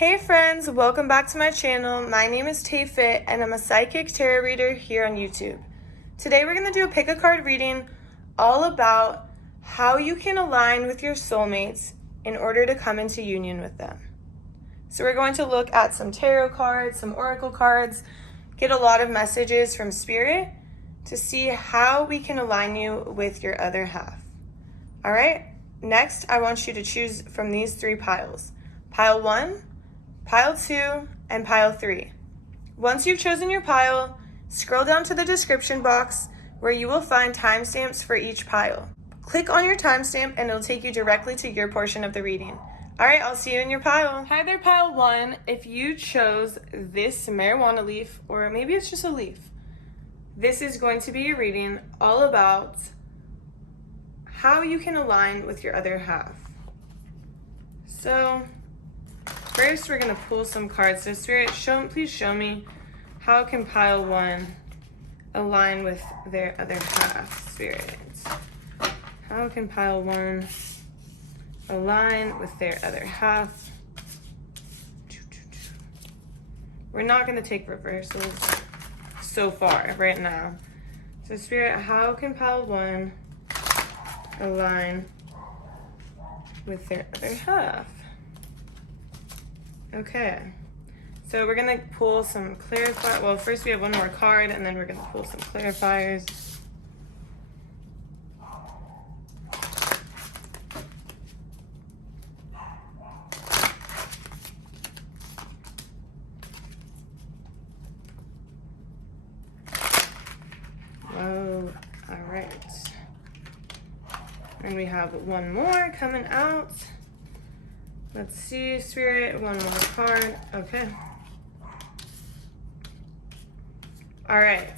Hey friends, welcome back to my channel. My name is TAYFIT and I'm a psychic tarot reader here on YouTube. Today we're going to do a pick a card reading all about how you can align with your soulmates in order to come into union with them. So we're going to look at some tarot cards, some oracle cards, get a lot of messages from spirit to see how we can align you with your other half. All right, next I want you to choose from these three piles. Pile 1, Pile 2, and Pile 3. Once you've chosen your pile, scroll down to the description box where you will find timestamps for each pile. Click on your timestamp and it'll take you directly to your portion of the reading. All right, I'll see you in your pile. Hi there, Pile 1. If you chose this marijuana leaf, or maybe it's just a leaf, this is going to be a reading all about how you can align with your other half. So first, we're going to pull some cards. So Spirit, please show me how can Pile 1 align with their other half, Spirit. How can Pile 1 align with their other half? We're not going to take reversals so far, right now. So Spirit, how can Pile 1 align with their other half? Okay, so we're gonna pull some clarifiers. Well, first we have one more card, and then we're gonna pull some clarifiers. Oh, all right. And we have one more coming out. Let's see, Spirit, one more card. Okay. All right.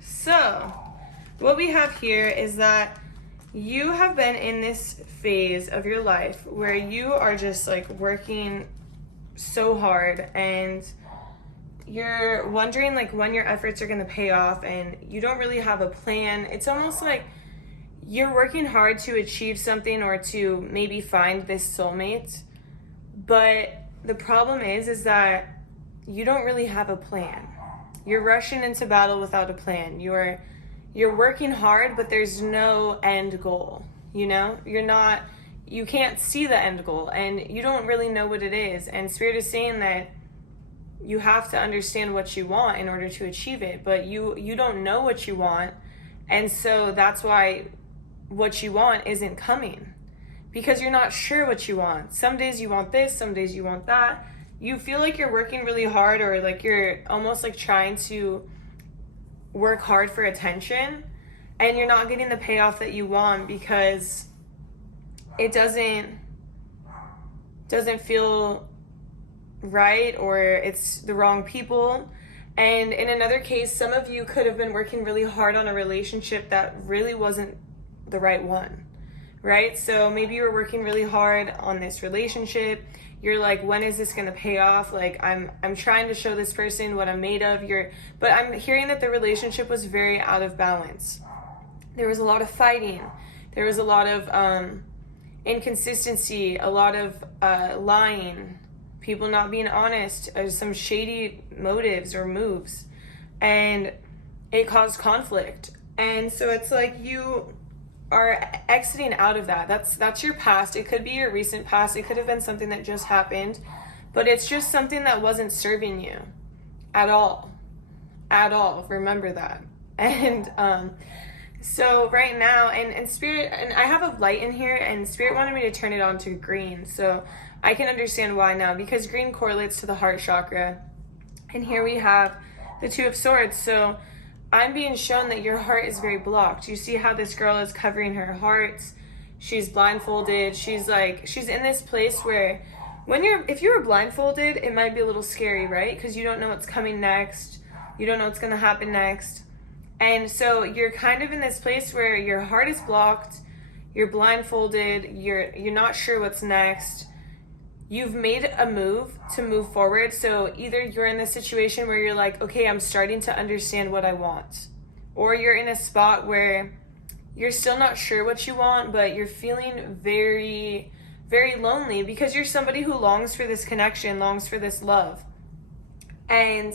So what we have here is that you have been in this phase of your life where you are just like working so hard and you're wondering like when your efforts are going to pay off and you don't really have a plan. It's almost like you're working hard to achieve something or to maybe find this soulmate. But the problem is that you don't really have a plan. You're rushing into battle without a plan. You're working hard, but there's no end goal. You know, you can't see the end goal and you don't really know what it is. And Spirit is saying that you have to understand what you want in order to achieve it, but you don't know what you want. And so that's why what you want isn't coming. Because you're not sure what you want. Some days you want this, some days you want that. You feel like you're working really hard or like you're almost like trying to work hard for attention and you're not getting the payoff that you want because it doesn't feel right or it's the wrong people. And in another case, some of you could have been working really hard on a relationship that really wasn't the right one. Right? So maybe you're working really hard on this relationship. You're like, when is this going to pay off? Like I'm trying to show this person what I'm made of. But I'm hearing that the relationship was very out of balance. There was a lot of fighting. There was a lot of inconsistency, a lot of lying, people not being honest, some shady motives or moves. And it caused conflict. And so it's like you are exiting out of that. That's your past. It could be your recent past. It could have been something that just happened, but it's just something that wasn't serving you at all. Remember that. And so right now, and Spirit, and I have a light in here, and Spirit wanted me to turn it on to green, so I can understand why now, because green correlates to the heart chakra. And here we have the Two of Swords. So I'm being shown that your heart is very blocked. You see how this girl is covering her heart. She's blindfolded. She's in this place where if you were blindfolded, it might be a little scary, right? Because you don't know what's coming next. You don't know what's going to happen next. And so you're kind of in this place where your heart is blocked. You're blindfolded. You're not sure what's next. You've made a move to move forward. So either you're in this situation where you're like, okay, I'm starting to understand what I want. Or you're in a spot where you're still not sure what you want, but you're feeling very, very lonely because you're somebody who longs for this connection, longs for this love. And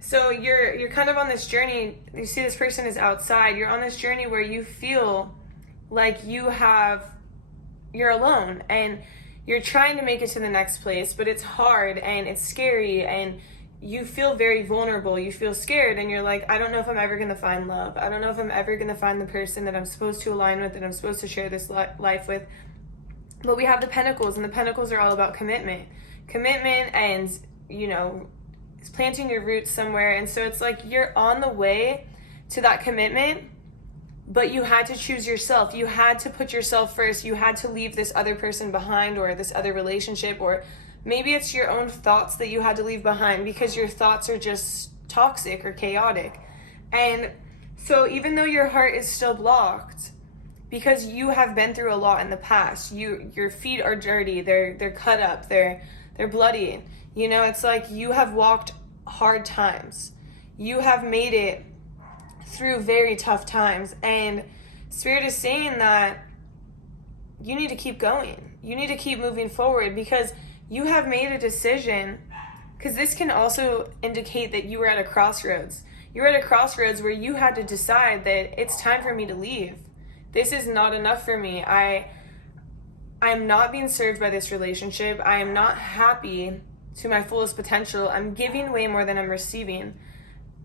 so you're kind of on this journey. You see this person is outside. You're on this journey where you feel like you're alone and you're trying to make it to the next place, but it's hard and it's scary and you feel very vulnerable. You feel scared and you're like, I don't know if I'm ever going to find love. I don't know if I'm ever going to find the person that I'm supposed to align with, that I'm supposed to share this life with. But we have the Pentacles, and the Pentacles are all about commitment. Commitment and, planting your roots somewhere. And so it's like you're on the way to that commitment, but you had to choose yourself. You had to put yourself first. You had to leave this other person behind, or this other relationship, or maybe it's your own thoughts that you had to leave behind because your thoughts are just toxic or chaotic. And so even though your heart is still blocked, because you have been through a lot in the past, your feet are dirty, they're cut up, they're bloody. It's like you have walked hard times. You have made it through very tough times, and Spirit is saying that you need to keep going. You need to keep moving forward because you have made a decision, because this can also indicate that you were at a crossroads. You're at a crossroads where you had to decide that it's time for me to leave. This is not enough for me. I am not being served by this relationship. I am not happy to my fullest potential. I'm giving way more than I'm receiving.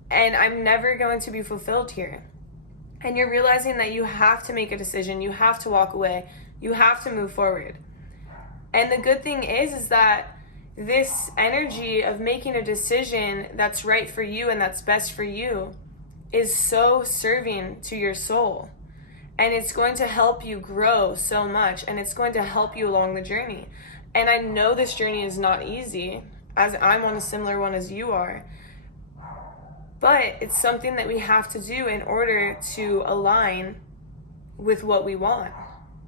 And I'm never going to be fulfilled here. And you're realizing that you have to make a decision. You have to walk away. You have to move forward. And the good thing is that this energy of making a decision that's right for you and that's best for you is so serving to your soul. And it's going to help you grow so much, and it's going to help you along the journey. And I know this journey is not easy, as I'm on a similar one as you are. But it's something that we have to do in order to align with what we want.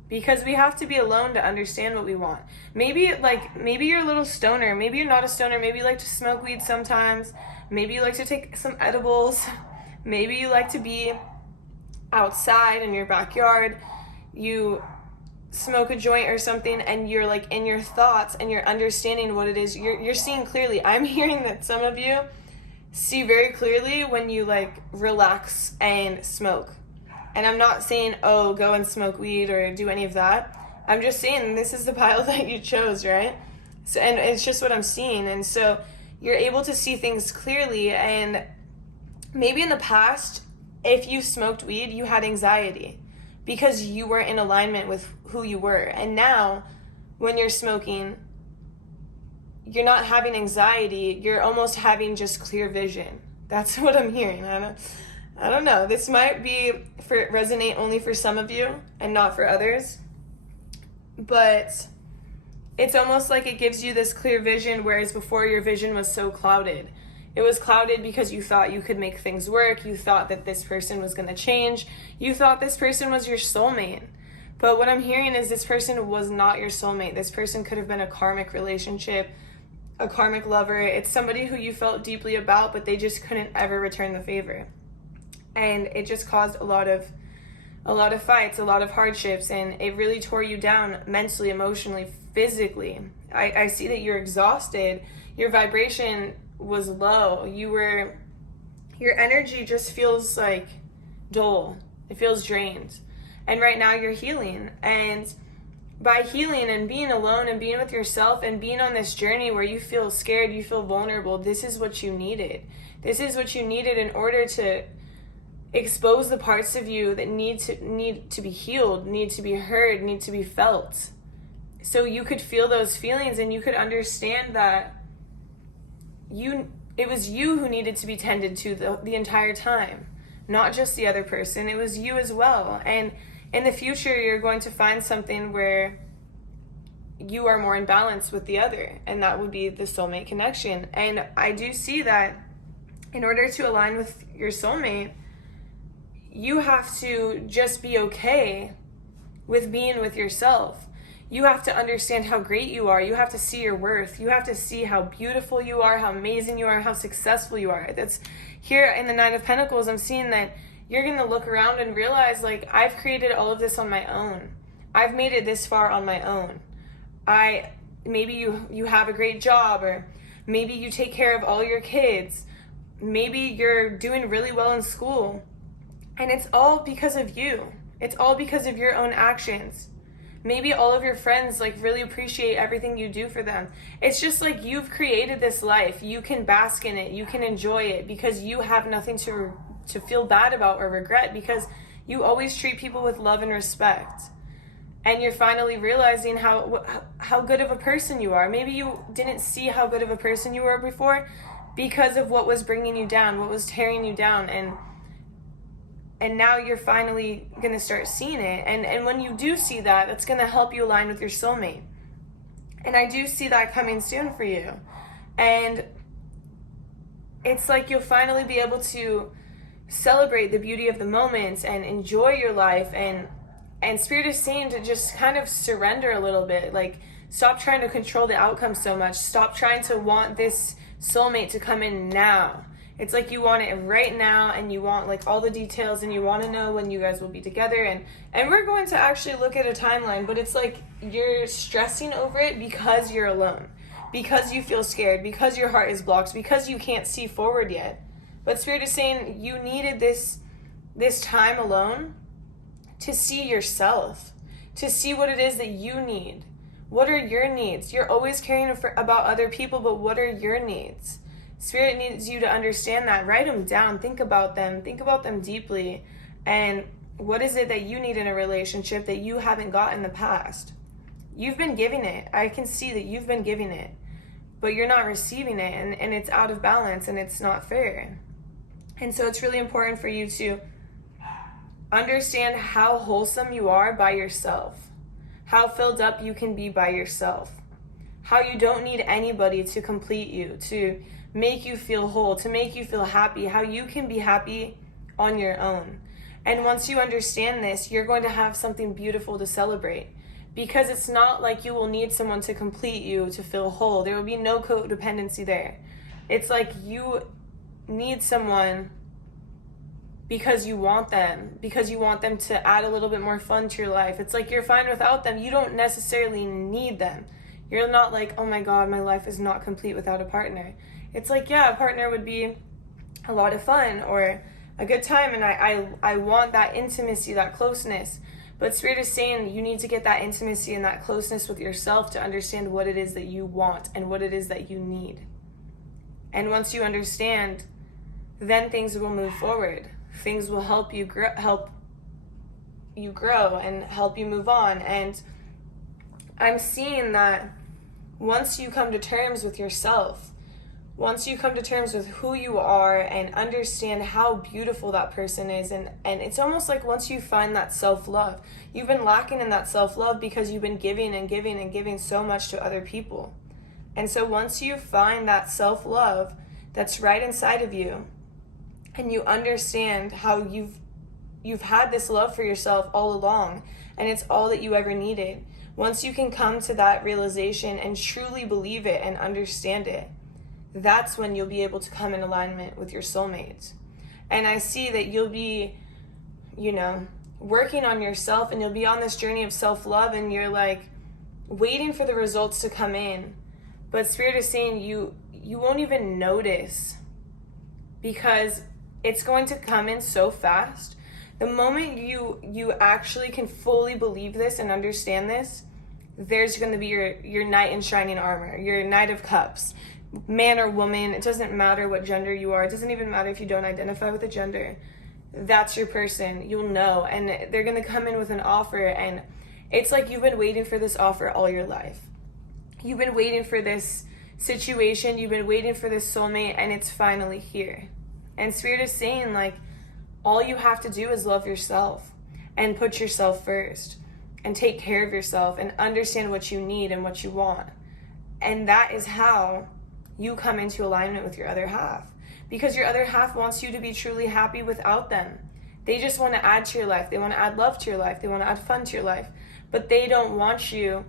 Because we have to be alone to understand what we want. Maybe you're a little stoner. Maybe you're not a stoner. Maybe you like to smoke weed sometimes. Maybe you like to take some edibles. Maybe you like to be outside in your backyard. You smoke a joint or something, and you're like in your thoughts and you're understanding what it is. You're seeing clearly. I'm hearing that some of you see very clearly when you like relax and smoke. And I'm not saying, oh, go and smoke weed or do any of that. I'm just saying this is the pile that you chose, right? So, and it's just what I'm seeing. And so you're able to see things clearly. And maybe in the past, if you smoked weed, you had anxiety because you were in alignment with who you were. And now when you're smoking, you're not having anxiety. You're almost having just clear vision. That's what I'm hearing. I don't know. This might resonate only for some of you and not for others. But it's almost like it gives you this clear vision, whereas before your vision was so clouded. It was clouded because you thought you could make things work. You thought that this person was going to change. You thought this person was your soulmate. But what I'm hearing is this person was not your soulmate. This person could have been a karmic relationship, a karmic lover. It's somebody who you felt deeply about, but they just couldn't ever return the favor. And it just caused a lot of fights, a lot of hardships, and it really tore you down mentally, emotionally, physically. I see that you're exhausted. Your vibration was low. Your energy just feels like dull. It feels drained. And right now you're healing. And by healing and being alone and being with yourself and being on this journey where you feel scared, you feel vulnerable, this is what you needed. This is what you needed in order to expose the parts of you that need to be healed, need to be heard, need to be felt. So you could feel those feelings and you could understand that it was you who needed to be tended to the entire time, not just the other person. It was you as well. And in the future, you're going to find something where you are more in balance with the other, and that would be the soulmate connection. And I do see that in order to align with your soulmate, you have to just be okay with being with yourself. You have to understand how great you are. You have to see your worth. You have to see how beautiful you are, how amazing you are, how successful you are. That's here in the Nine of Pentacles. I'm seeing that you're going to look around and realize, like, I've created all of this on my own. I've made it this far on my own. Maybe you have a great job, or maybe you take care of all your kids. Maybe you're doing really well in school. And it's all because of you. It's all because of your own actions. Maybe all of your friends like really appreciate everything you do for them. It's just like you've created this life. You can bask in it. You can enjoy it because you have nothing to feel bad about or regret, because you always treat people with love and respect. And you're finally realizing how good of a person you are. Maybe you didn't see how good of a person you were before because of what was bringing you down, what was tearing you down, and now you're finally going to start seeing it. And when you do see that, that's going to help you align with your soulmate. And I do see that coming soon for you. And it's like you'll finally be able to celebrate the beauty of the moments and enjoy your life. And Spirit is saying to just kind of surrender a little bit. Like, stop trying to control the outcome so much. Stop trying to want this soulmate to come in now. It's like you want it right now, and you want like all the details, and you want to know when you guys will be together. And we're going to actually look at a timeline, but it's like you're stressing over it because you're alone, because you feel scared, because your heart is blocked, because you can't see forward yet. But Spirit is saying you needed this time alone to see yourself, to see what it is that you need. What are your needs? You're always caring about other people, but what are your needs? Spirit needs you to understand that. Write them down. Think about them deeply. And what is it that you need in a relationship that you haven't got in the past? You've been giving it. I can see that you've been giving it, but you're not receiving it, and it's out of balance, and it's not fair. And so it's really important for you to understand how wholesome you are by yourself, how filled up you can be by yourself, how you don't need anybody to complete you, to make you feel whole, to make you feel happy, how you can be happy on your own. And once you understand this, you're going to have something beautiful to celebrate, because it's not like you will need someone to complete you to feel whole. There will be no codependency there. It's like you need someone because you want them to add a little bit more fun to your life. It's like you're fine without them. You don't necessarily need them. You're not like, oh my God, my life is not complete without a partner. It's like, yeah, a partner would be a lot of fun or a good time, and I want that intimacy, that closeness. But Spirit is saying you need to get that intimacy and that closeness with yourself to understand what it is that you want and what it is that you need. And once you understand, then things will move forward. Things will help you grow and help you move on. And I'm seeing that once you come to terms with yourself, once you come to terms with who you are and understand how beautiful that person is, and it's almost like once you find that self-love, you've been lacking in that self-love because you've been giving and giving and giving so much to other people. And so once you find that self-love that's right inside of you, and you understand how you've had this love for yourself all along, and it's all that you ever needed, once you can come to that realization and truly believe it and understand it, that's when you'll be able to come in alignment with your soulmate. And I see that you'll be, working on yourself, and you'll be on this journey of self-love, and you're like waiting for the results to come in. But Spirit is saying you won't even notice, because it's going to come in so fast. The moment you actually can fully believe this and understand this, there's going to be your knight in shining armor, your Knight of Cups. Man or woman, it doesn't matter what gender you are. It doesn't even matter if you don't identify with a gender. That's your person. You'll know. And they're going to come in with an offer. And it's like you've been waiting for this offer all your life. You've been waiting for this situation. You've been waiting for this soulmate, and it's finally here. And Spirit is saying, like, all you have to do is love yourself and put yourself first and take care of yourself and understand what you need and what you want. And that is how you come into alignment with your other half, because your other half wants you to be truly happy without them. They just want to add to your life. They want to add love to your life. They want to add fun to your life, but they don't want you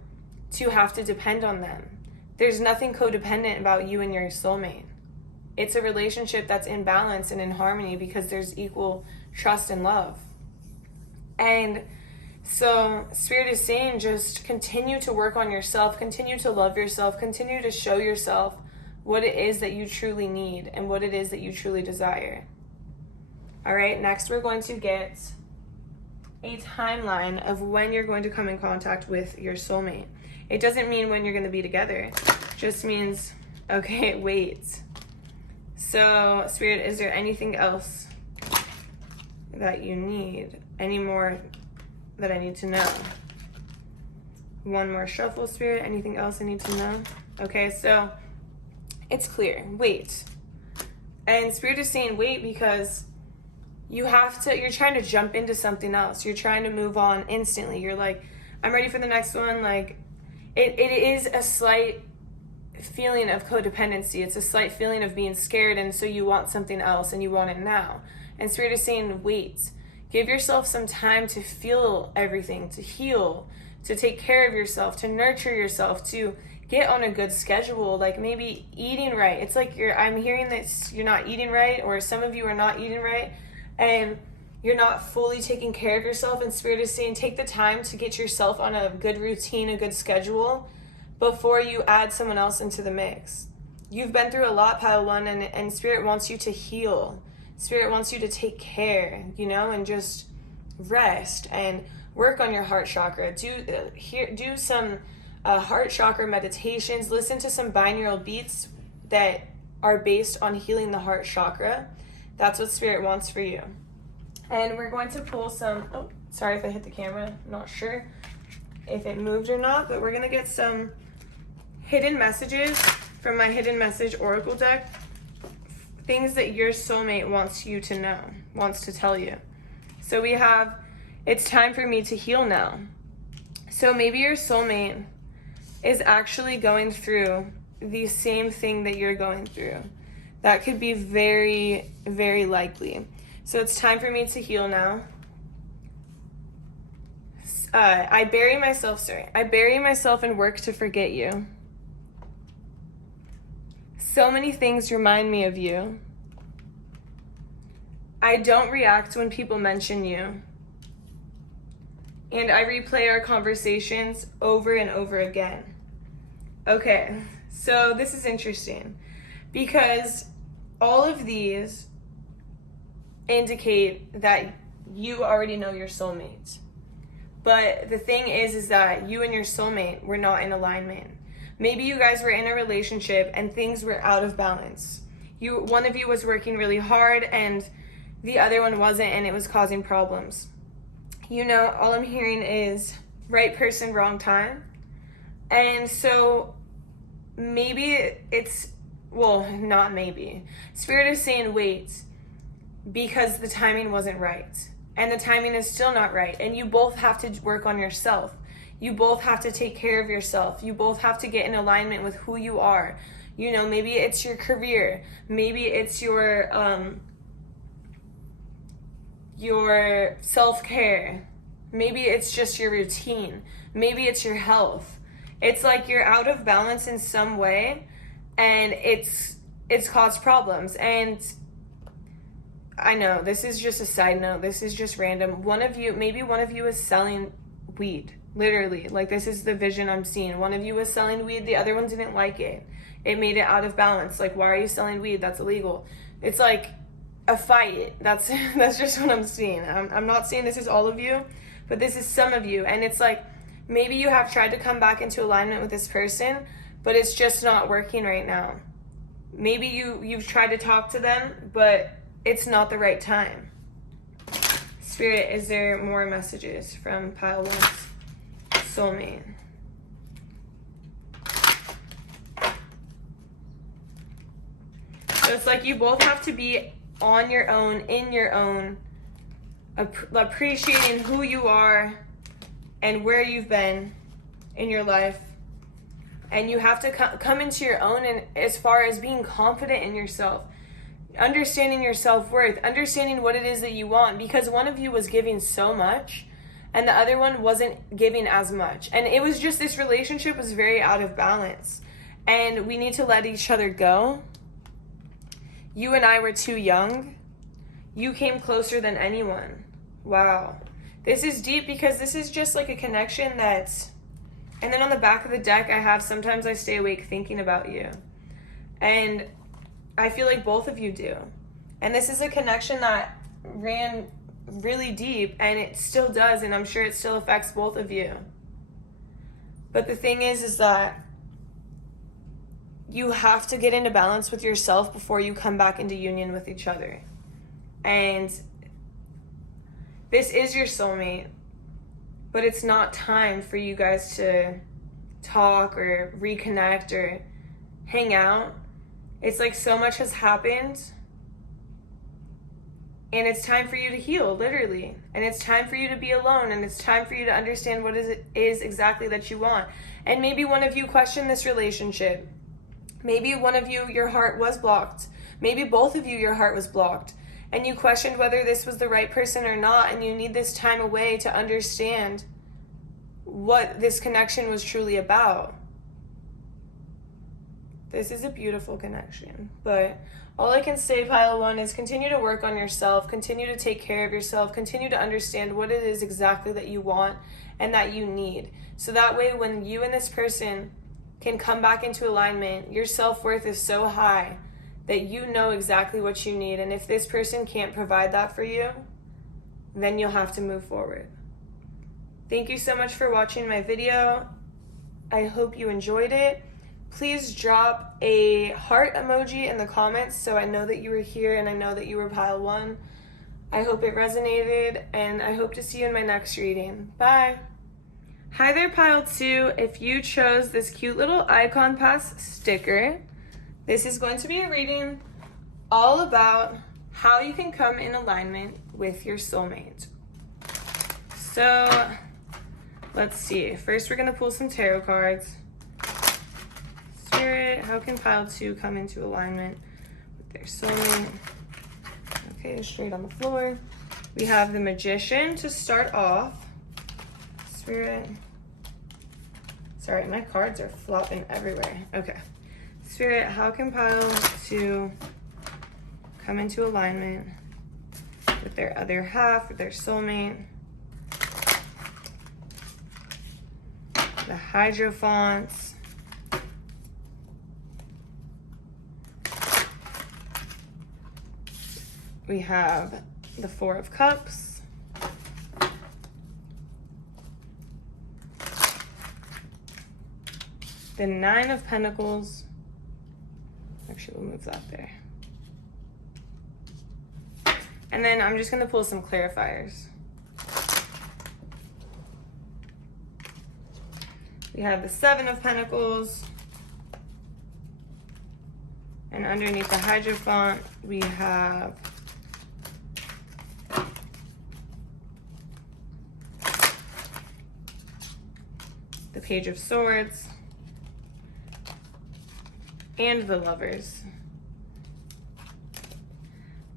to have to depend on them. There's nothing codependent about you and your soulmate. It's a relationship that's in balance and in harmony because there's equal trust and love. And So Spirit is saying just continue to work on yourself, continue to love yourself, continue to show yourself what it is that you truly need and what it is that you truly desire. All right, next we're going to get a timeline of when you're going to come in contact with your soulmate. It doesn't mean when you're going to be together. It just means, okay, wait. So, Spirit, is there anything else that you need? Any more that I need to know? One more shuffle, Spirit. Anything else I need to know? Okay, so it's clear. Wait. And Spirit is saying wait because you're trying to jump into something else. You're trying to move on instantly. You're like, I'm ready for the next one. Like, it is a slight feeling of codependency. It's a slight feeling of being scared, and so you want something else and you want it now. And Spirit is saying, wait. Give yourself some time to feel everything, to heal, to take care of yourself, to nurture yourself, to get on a good schedule, like maybe eating right. It's like I'm hearing that you're not eating right, or some of you are not eating right, and you're not fully taking care of yourself. And Spirit is saying, take the time to get yourself on a good routine, a good schedule, before you add someone else into the mix. You've been through a lot, Pile 1, and Spirit wants you to heal. Spirit wants you to take care, and just rest and work on your heart chakra. Do some heart chakra meditations. Listen to some binaural beats that are based on healing the heart chakra. That's what Spirit wants for you. And we're going to pull some, oh, sorry if I hit the camera. I'm not sure if it moved or not, but we're going to get some hidden messages from my hidden message oracle deck. Things that your soulmate wants you to know, wants to tell you. So we have, it's time for me to heal now. So maybe your soulmate is actually going through the same thing that you're going through. That could be very, very likely. So it's time for me to heal now. I bury myself and work to forget you. So many things remind me of you. I don't react when people mention you. And I replay our conversations over and over again. Okay, so this is interesting because all of these indicate that you already know your soulmate. But the thing is that you and your soulmate were not in alignment. Maybe you guys were in a relationship and things were out of balance. One of you was working really hard and the other one wasn't, and it was causing problems. All I'm hearing is right person, wrong time. And so maybe not maybe. Spirit is saying wait, because the timing wasn't right. And the timing is still not right. And you both have to work on yourself. You both have to take care of yourself. You both have to get in alignment with who you are. Maybe it's your career. Maybe it's your self-care. Maybe it's just your routine. Maybe it's your health. It's like you're out of balance in some way, and it's caused problems. And I know this is just a side note. This is just random. Maybe one of you is selling weed. Literally, like this is the vision I'm seeing. One of you was selling weed, the other one didn't like it. It made it out of balance. Like, why are you selling weed? That's illegal. It's like a fight. That's just what I'm seeing. I'm not saying this is all of you, but this is some of you. And it's like, maybe you have tried to come back into alignment with this person, but it's just not working right now. Maybe you've tried to talk to them, but it's not the right time. Spirit, is there more messages from Pile 1's soulmate? So it's like you both have to be on your own, in your own, appreciating who you are and where you've been in your life. And you have to come into your own, and as far as being confident in yourself, understanding your self-worth, understanding what it is that you want, because one of you was giving so much and the other one wasn't giving as much. And it was just, this relationship was very out of balance. And we need to let each other go. You and I were too young. You came closer than anyone. Wow. This is deep because this is just like a connection that's, and then on the back of the deck I have, sometimes I stay awake thinking about you. And I feel like both of you do. And this is a connection that ran really deep, and it still does, and I'm sure it still affects both of you. But the thing is that you have to get into balance with yourself before you come back into union with each other. And this is your soulmate, but it's not time for you guys to talk or reconnect or hang out. It's like so much has happened, and it's time for you to heal, literally. And it's time for you to be alone, and it's time for you to understand what it is exactly that you want. And maybe one of you questioned this relationship. Maybe one of you, your heart was blocked. Maybe both of you, your heart was blocked. And you questioned whether this was the right person or not, and you need this time away to understand what this connection was truly about. This is a beautiful connection, but all I can say, pile one, is continue to work on yourself, continue to take care of yourself, continue to understand what it is exactly that you want and that you need. So that way, when you and this person can come back into alignment, your self-worth is so high that you know exactly what you need. And if this person can't provide that for you, then you'll have to move forward. Thank you so much for watching my video. I hope you enjoyed it. Please drop a heart emoji in the comments so I know that you were here and I know that you were pile one. I hope it resonated, and I hope to see you in my next reading. Bye. Hi there, pile two. If you chose this cute little icon pass sticker, this is going to be a reading all about how you can come in alignment with your soulmate. So let's see. First, we're going to pull some tarot cards. Spirit, how can pile two come into alignment with their soulmate? Okay, straight on the floor. We have the Magician to start off. Spirit. Sorry, my cards are flopping everywhere. Okay. Spirit, how can pile two come into alignment with their other half, with their soulmate? The Hierophants. We have the Four of Cups. The Nine of Pentacles. Actually, we'll move that there. And then I'm just gonna pull some clarifiers. We have the Seven of Pentacles. And underneath the Hierophant, we have the Page of Swords and the Lovers.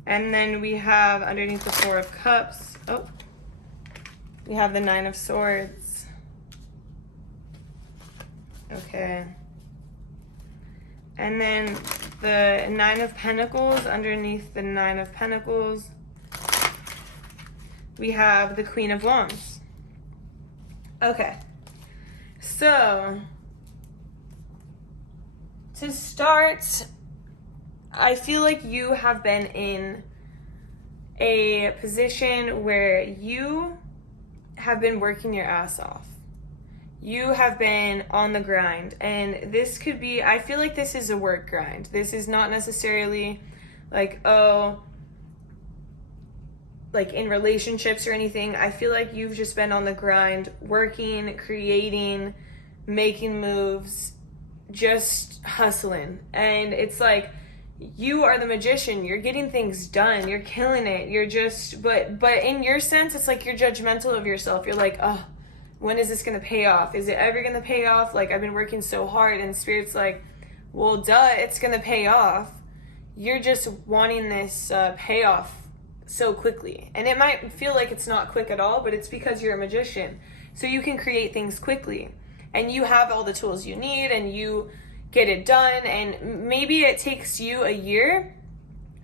And then we have underneath the Four of Cups, we have the Nine of Swords. Okay. And then the Nine of Pentacles, underneath the Nine of Pentacles, we have the Queen of Wands. Okay. So, to start, I feel like you have been in a position where you have been working your ass off. You have been on the grind, and this could be, I feel like this is a work grind. This is not necessarily like, oh, like in relationships or anything. I feel like you've just been on the grind, working, creating, making moves, just hustling. And it's like, you are the magician. You're getting things done. You're killing it. You're just, but in your sense, it's like you're judgmental of yourself. You're like, oh, when is this going to pay off? Is it ever going to pay off? Like, I've been working so hard, and Spirit's like, well, duh, it's going to pay off. You're just wanting this payoff so quickly. And it might feel like it's not quick at all, but it's because you're a magician. So you can create things quickly, and you have all the tools you need, and you get it done. And maybe it takes you a year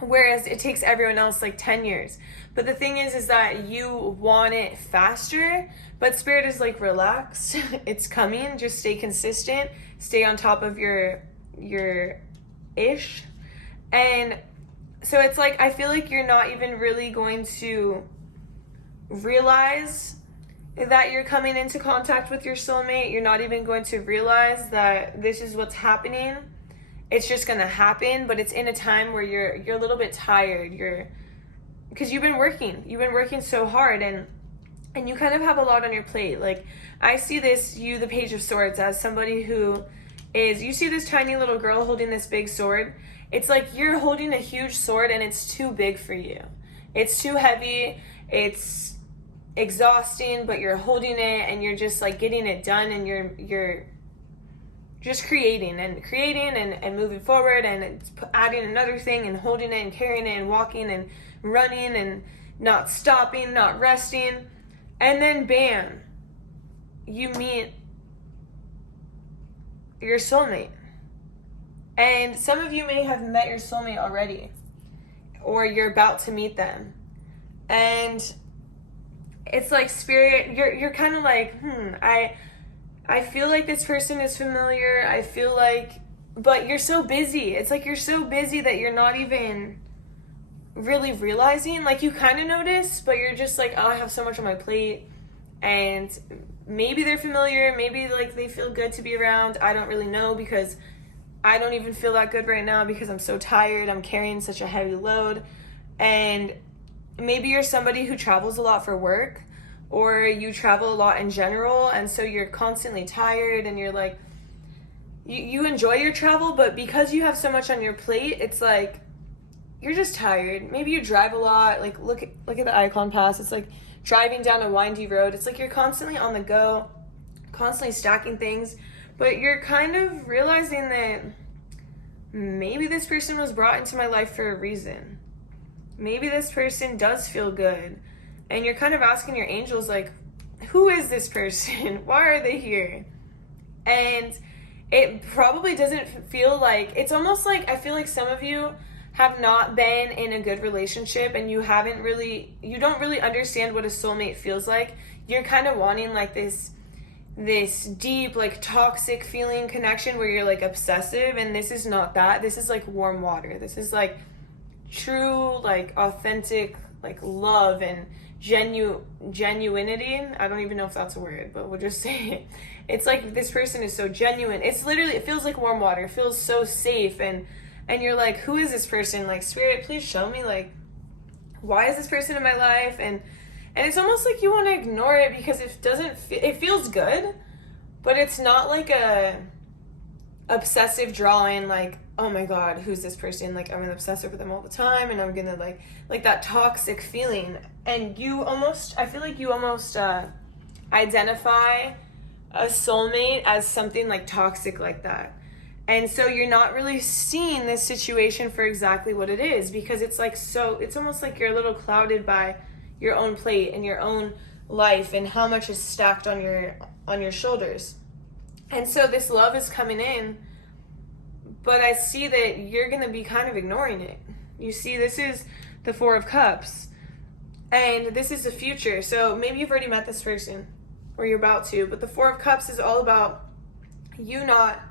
whereas it takes everyone else like 10 years. But the thing is that you want it faster, but Spirit is like, relax. It's coming. Just stay consistent. Stay on top of your ish. And so it's like, I feel like you're not even really going to realize that you're coming into contact with your soulmate. You're not even going to realize that this is what's happening. It's just going to happen, but it's in a time where you're a little bit tired. Because you've been working so hard, and you kind of have a lot on your plate. Like, I see the Page of Swords, as somebody who is, you see this tiny little girl holding this big sword. It's like you're holding a huge sword and it's too big for you. It's too heavy. It's exhausting, but you're holding it and you're just like getting it done, and you're just creating and moving forward, and adding another thing and holding it and carrying it and walking and running and not stopping, not resting. And then bam, you meet your soulmate. And some of you may have met your soulmate already, or you're about to meet them. And it's like, Spirit, you're kind of like, I feel like this person is familiar. I feel like, but you're so busy. It's like you're so busy that you're not even really realizing. Like, you kind of notice, but you're just like, oh, I have so much on my plate. And maybe they're familiar. Maybe like they feel good to be around. I don't really know, because I don't even feel that good right now because I'm so tired. I'm carrying such a heavy load. And maybe you're somebody who travels a lot for work, or you travel a lot in general, and so you're constantly tired, and you're like, you enjoy your travel, but because you have so much on your plate, it's like you're just tired. Maybe you drive a lot. Like, look at the Icon Pass. It's like driving down a windy road. It's like you're constantly on the go, constantly stacking things, but you're kind of realizing that maybe this person was brought into my life for a reason. Maybe this person does feel good. And you're kind of asking your angels, like, who is this person? Why are they here? And it probably doesn't feel like, it's almost like, I feel like some of you have not been in a good relationship, and you don't really understand what a soulmate feels like. You're kind of wanting like this deep, like, toxic feeling connection where you're like obsessive, and this is not that. This is like warm water. This is like true, like, authentic, like, love and genuinity. I don't even know if that's a word, but we'll just say it. It's like this person is so genuine. It's literally, it feels like warm water. It feels so safe, and you're like, who is this person? Like, Spirit, please show me, like, why is this person in my life? And it's almost like you want to ignore it because it feels good, but it's not like a obsessive drawing, like, oh my God, who's this person? Like, I'm gonna obsess with them all the time, and I'm gonna like that toxic feeling. And I feel like you almost identify a soulmate as something like toxic like that. And so you're not really seeing this situation for exactly what it is, because it's like, so it's almost like you're a little clouded by your own plate and your own life and how much is stacked on your shoulders. And so this love is coming in, but I see that you're going to be kind of ignoring it. You see, this is the Four of Cups, and this is the future. So maybe you've already met this person, or you're about to, but the Four of Cups is all about you not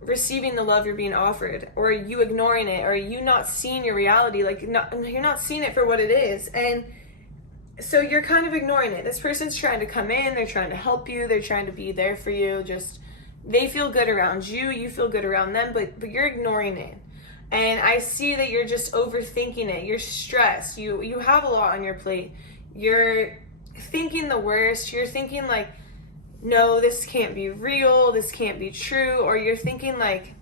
receiving the love you're being offered, or you ignoring it, or you not seeing your reality, like, you're not seeing it for what it is. And so you're kind of ignoring it. This person's trying to come in, they're trying to help you, they're trying to be there for you, just they feel good around you, you feel good around them, but you're ignoring it. And I see that you're just overthinking it. You're stressed. You have a lot on your plate. You're thinking the worst. You're thinking like, no, this can't be real, this can't be true. Or you're thinking like,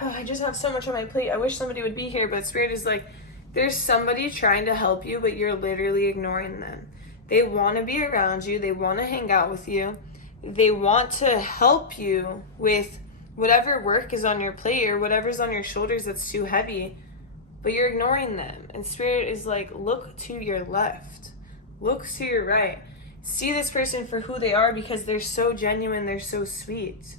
oh, I just have so much on my plate, I wish somebody would be here. But Spirit is like, there's somebody trying to help you, but you're literally ignoring them. They want to be around you, they want to hang out with you, they want to help you with whatever work is on your plate or whatever's on your shoulders that's too heavy, but you're ignoring them. And Spirit is like, look to your left, look to your right. See this person for who they are, because they're so genuine, they're so sweet.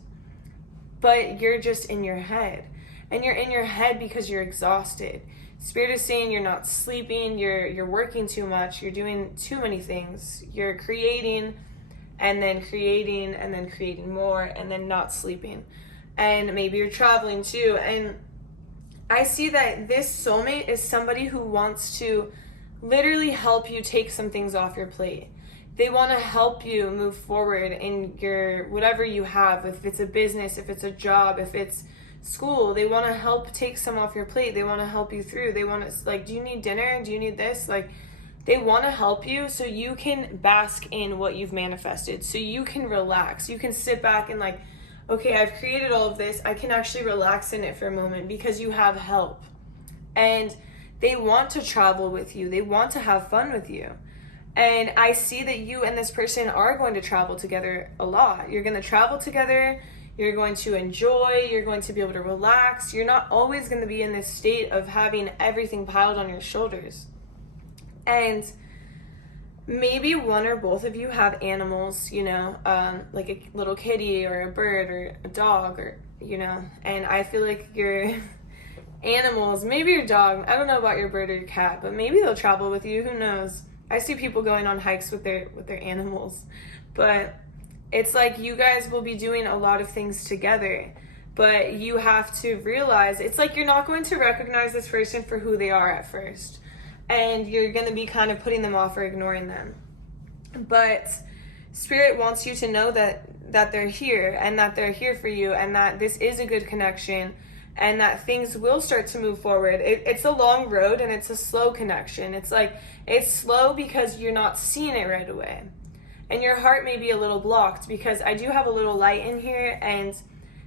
But you're just in your head. and you're in your head because you're exhausted. Spirit is saying you're not sleeping, you're working too much, you're doing too many things. You're creating and then creating and then creating more and then not sleeping. And maybe you're traveling too. And I see that this soulmate is somebody who wants to literally help you take some things off your plate. They want to help you move forward in your whatever you have, if it's a business, if it's a job, if it's school. They want to help take some off your plate. They want to help you through. They want to, like, do you need dinner? Do you need this? Like, they want to help you so you can bask in what you've manifested, so you can relax. You can sit back and like, okay, I've created all of this. I can actually relax in it for a moment because you have help. And they want to travel with you. They want to have fun with you. And I see that you and this person are going to travel together a lot. You're going to travel together. You're going to enjoy. You're going to be able to relax. You're not always going to be in this state of having everything piled on your shoulders. And maybe one or both of you have animals, you know, like a little kitty or a bird or a dog, or, you know, and I feel like your animals, maybe your dog, I don't know about your bird or your cat, but maybe they'll travel with you. Who knows? I see people going on hikes with their animals, but it's like you guys will be doing a lot of things together, but you have to realize it's like you're not going to recognize this person for who they are at first, and you're going to be kind of putting them off or ignoring them. But Spirit wants you to know that they're here, and that they're here for you, and that this is a good connection, and that things will start to move forward. It's a long road, and it's a slow connection. It's like, it's slow because you're not seeing it right away. And your heart may be a little blocked because I do have a little light in here, and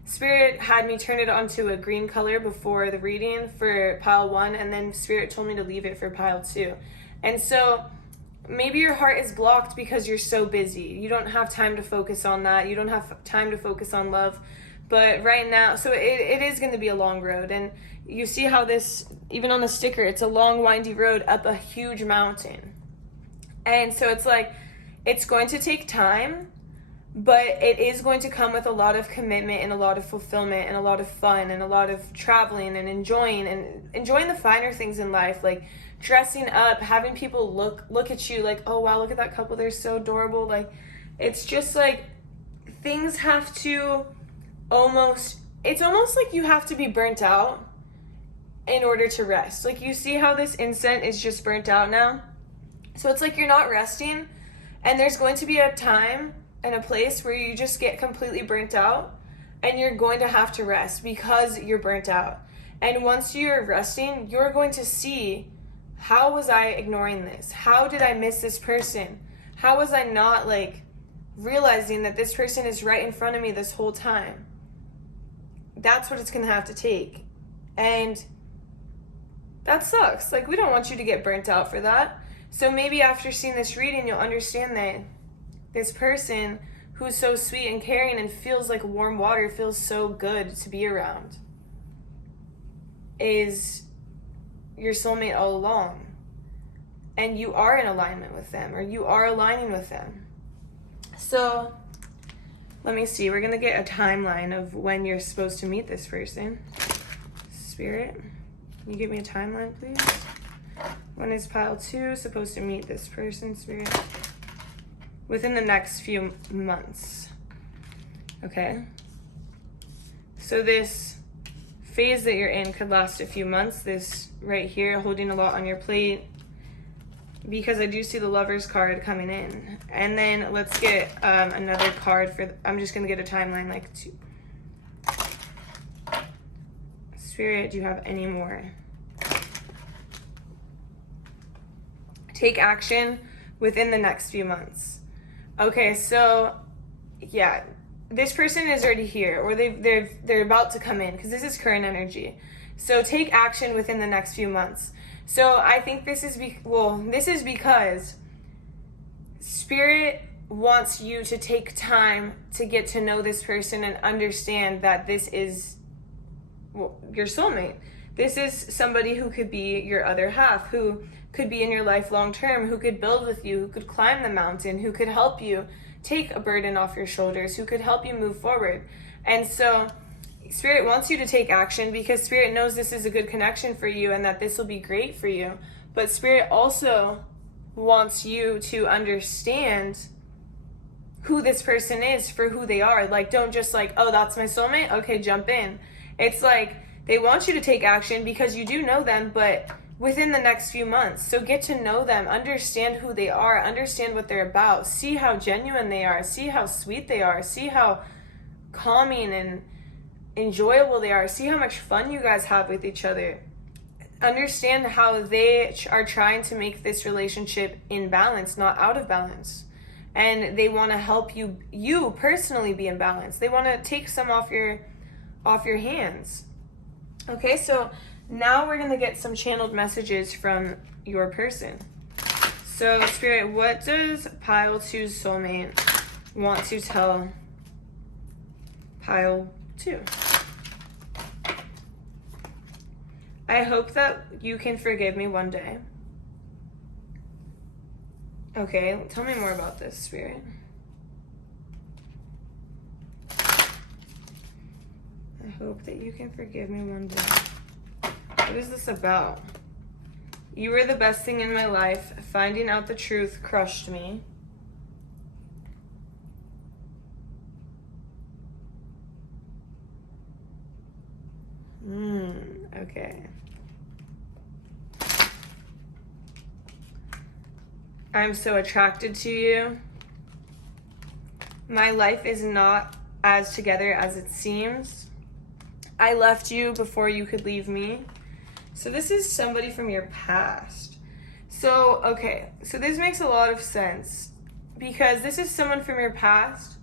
Spirit had me turn it onto a green color before the reading for pile 1, and then Spirit told me to leave it for pile 2. And so maybe your heart is blocked because you're so busy. You don't have time to focus on that. You don't have time to focus on love. But right now, so it is going to be a long road. And you see how this, even on the sticker, it's a long, windy road up a huge mountain. And so it's like, it's going to take time, but it is going to come with a lot of commitment and a lot of fulfillment and a lot of fun and a lot of traveling and enjoying the finer things in life, like dressing up, having people look at you like, oh wow, look at that couple, they're so adorable. Like, it's just like things have to it's almost like you have to be burnt out in order to rest. Like, you see how this incense is just burnt out now? So it's like you're not resting, and there's going to be a time and a place where you just get completely burnt out, and you're going to have to rest because you're burnt out. And once you're resting, you're going to see, how was I ignoring this? How did I miss this person? How was I not like realizing that this person is right in front of me this whole time? That's what it's going to have to take. And that sucks. Like, we don't want you to get burnt out for that. So maybe after seeing this reading, you'll understand that this person who's so sweet and caring and feels like warm water, feels so good to be around, is your soulmate all along. And you are in alignment with them, or you are aligning with them. So let me see. We're going to get a timeline of when you're supposed to meet this person. Spirit, can you give me a timeline, please? When is pile 2 supposed to meet this person, Spirit? Within the next few months. Okay. So this phase that you're in could last a few months. This right here, holding a lot on your plate, because I do see the Lover's card coming in. And then let's get another card for, I'm just going to get a timeline, like 2. Spirit, do you have any more? Take action within the next few months. Okay, so yeah, this person is already here, or they're about to come in, because this is current energy. So take action within the next few months. So I think this is because Spirit wants you to take time to get to know this person and understand that this is your soulmate. This is somebody who could be your other half, who could be in your life long term, who could build with you, who could climb the mountain, who could help you take a burden off your shoulders, who could help you move forward. And so Spirit wants you to take action because Spirit knows this is a good connection for you and that this will be great for you. But Spirit also wants you to understand who this person is for who they are. Like, don't just like, oh, that's my soulmate? Okay, jump in. It's like, they want you to take action because you do know them, but within the next few months. So get to know them, understand who they are, understand what they're about, see how genuine they are, see how sweet they are, see how calming and enjoyable they are, see how much fun you guys have with each other. Understand how they are trying to make this relationship in balance, not out of balance. And they want to help you personally be in balance. They want to take some off your hands. Okay, so now we're going to get some channeled messages from your person. So, Spirit, what does Pile 2's soulmate want to tell Pile 2? I hope that you can forgive me one day. Okay, tell me more about this, Spirit. I hope that you can forgive me one day. What is this about? You were the best thing in my life. Finding out the truth crushed me. Okay. I'm so attracted to you. My life is not as together as it seems. I left you before you could leave me. So this is somebody from your past. So, okay, so this makes a lot of sense because this is someone from your past,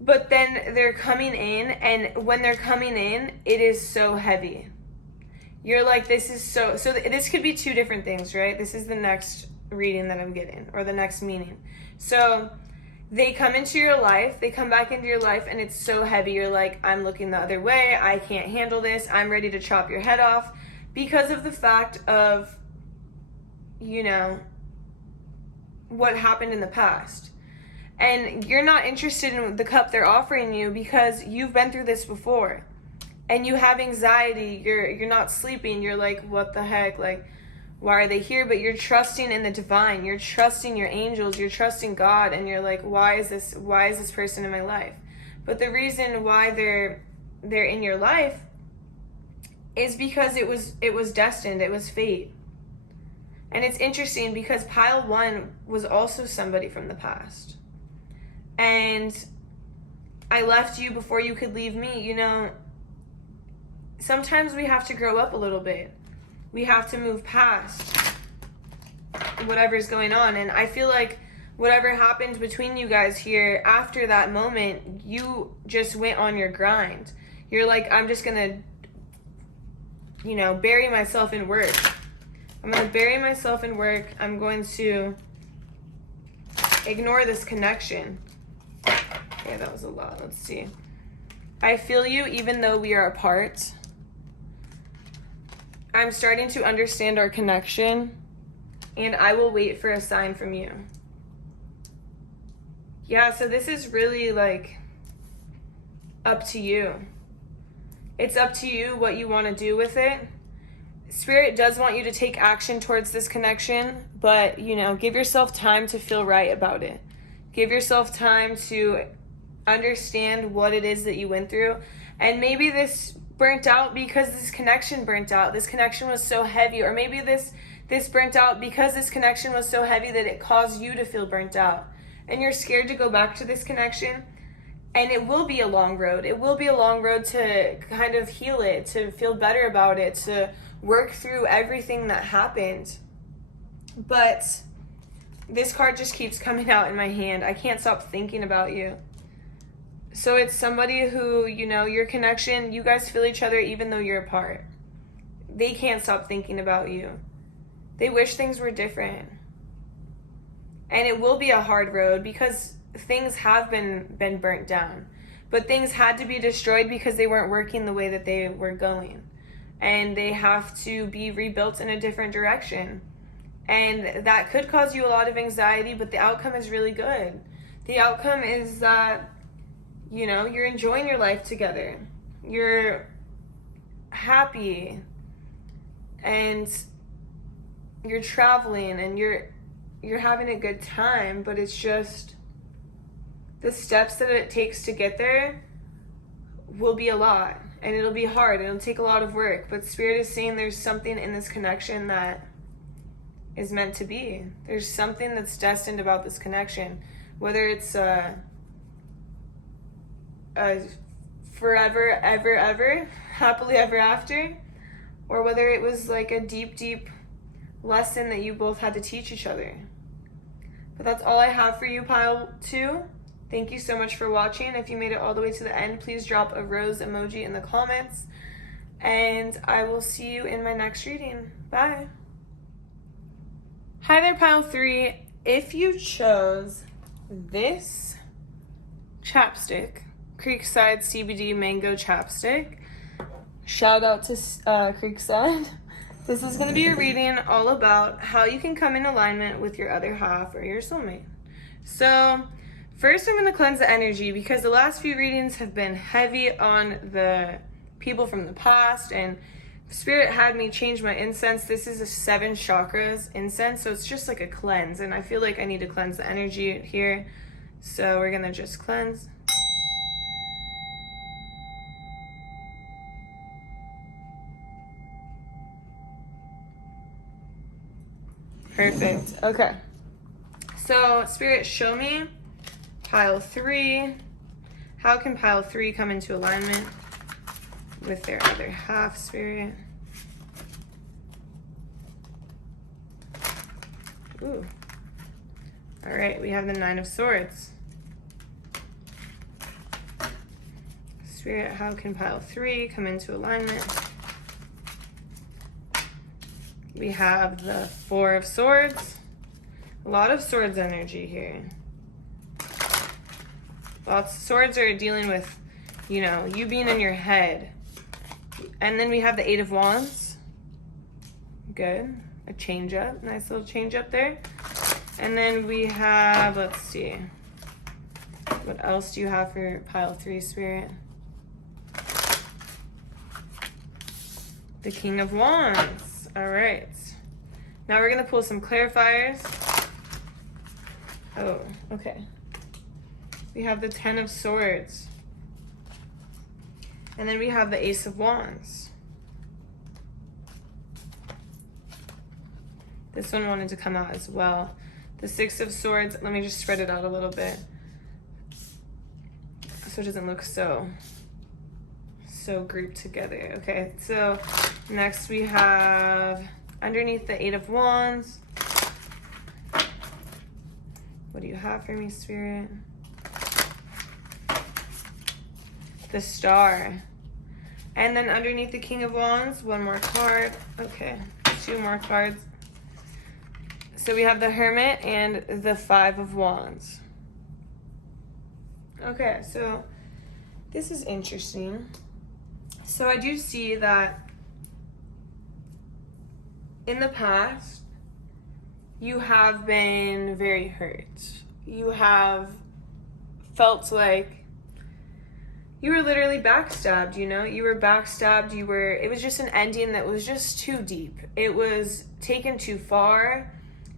but then they're coming in, and when they're coming in, it is so heavy. You're like, this is so this could be two different things, right? This is the next reading that I'm getting, or the next meaning. So they come into your life, they come back into your life, and it's so heavy. You're like, I'm looking the other way. I can't handle this. I'm ready to chop your head off because of the fact of, you know, what happened in the past. And you're not interested in the cup they're offering you because you've been through this before. And you have anxiety. You're not sleeping. You're like, what the heck? Like, why are they here? But you're trusting in the divine. You're trusting your angels. You're trusting God. And you're like, why is this person in my life? But the reason why they're in your life is because it was destined. It was fate. And it's interesting because Pile 1 was also somebody from the past. And I left you before you could leave me. You know, sometimes we have to grow up a little bit. We have to move past whatever's going on. And I feel like whatever happened between you guys here, after that moment, you just went on your grind. You're like, I'm just going to, you know, bury myself in work. I'm going to bury myself in work. I'm going to ignore this connection. Okay, that was a lot. Let's see. I feel you even though we are apart. I'm starting to understand our connection, and I will wait for a sign from you. Yeah, so this is really like up to you. It's up to you what you want to do with it. Spirit does want you to take action towards this connection, but, you know, give yourself time to feel right about it. Give yourself time to understand what it is that you went through. And maybe this burnt out because this connection burnt out. This connection was so heavy. Or maybe this burnt out because this connection was so heavy that it caused you to feel burnt out. And you're scared to go back to this connection. And it will be a long road. It will be a long road to kind of heal it, to feel better about it, to work through everything that happened. But this card just keeps coming out in my hand. I can't stop thinking about you. So it's somebody who, you know, your connection, you guys feel each other even though you're apart. They can't stop thinking about you. They wish things were different. And it will be a hard road because things have been burnt down. But things had to be destroyed because they weren't working the way that they were going. And they have to be rebuilt in a different direction. And that could cause you a lot of anxiety, but the outcome is really good. The outcome is that, you know, you're enjoying your life together. you're happy and you're traveling and you're having a good time, but it's just the steps that it takes to get there will be a lot, and it'll be hard, and it'll take a lot of work. But Spirit is saying there's something in this connection that is meant to be. There's something that's destined about this connection, whether it's a forever, ever, happily ever after, or whether it was like a deep lesson that you both had to teach each other. But that's all I have for you, pile 2. Thank you so much for watching. If you made it all the way to the end, please drop a rose emoji in the comments, and I will see you in my next reading. Bye. Hi there, pile 3. If you chose this chapstick, Creekside CBD Mango Chapstick, shout out to Creekside. This is going to be a reading all about how you can come in alignment with your other half or your soulmate. So first I'm going to cleanse the energy, because the last few readings have been heavy on the people from the past, and Spirit had me change my incense. This is a 7 chakras incense, so it's just like a cleanse, and I feel like I need to cleanse the energy here. So we're going to just cleanse. Perfect. Okay. So, Spirit, show me pile 3. How can pile 3 come into alignment with their other half, Spirit? Ooh. All right, we have the 9 of Swords. Spirit, how can pile 3 come into alignment? We have the 4 of Swords. A lot of Swords energy here. Lots of Swords are dealing with, you know, you being in your head. And then we have the 8 of Wands. Good. A change up. Nice little change up there. And then we have, let's see. What else do you have for pile 3, Spirit? The King of Wands. All right. Now we're going to pull some clarifiers. Oh, okay. We have the 10 of Swords. And then we have the Ace of Wands. This one wanted to come out as well. The 6 of Swords. Let me just spread it out a little bit so it doesn't look so grouped together. Okay, so next we have underneath the 8 of Wands. What do you have for me, Spirit? The Star. And then underneath the King of Wands, 1 more card. Okay, 2 more cards. So we have the Hermit and the 5 of Wands. Okay, so this is interesting. So I do see that in the past, you have been very hurt. You have felt like you were literally backstabbed, you know? You were backstabbed, it was just an ending that was just too deep. It was taken too far.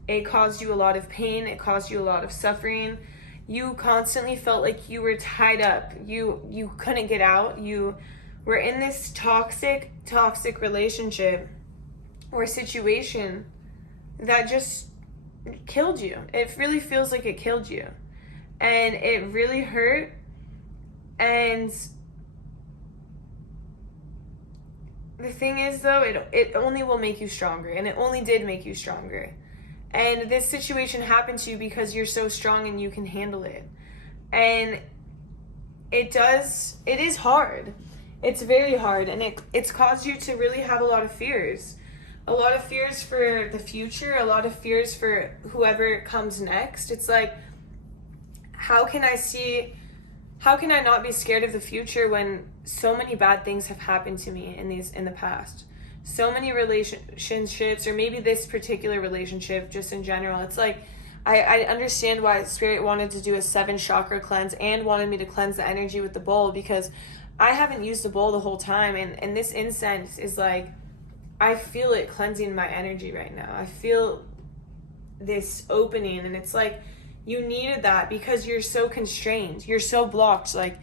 It caused you a lot of pain. It caused you a lot of suffering. You constantly felt like you were tied up. You couldn't get out. You were in this toxic relationship or situation that just killed you. It really feels like it killed you. And it really hurt. And the thing is, though, it only will make you stronger. And it only did make you stronger. And this situation happened to you because you're so strong and you can handle it. And it is hard. It's very hard. And it's caused you to really have a lot of fears. A lot of fears for the future. A lot of fears for whoever comes next. It's like, how can I not be scared of the future when so many bad things have happened to me in the past? So many relationships, or maybe this particular relationship just in general. It's like, I understand why Spirit wanted to do a 7 chakra cleanse and wanted me to cleanse the energy with the bowl, because I haven't used the bowl the whole time, and this incense is like, I feel it cleansing my energy right now. I feel this opening, and it's like, you needed that because you're so constrained. You're so blocked. Like,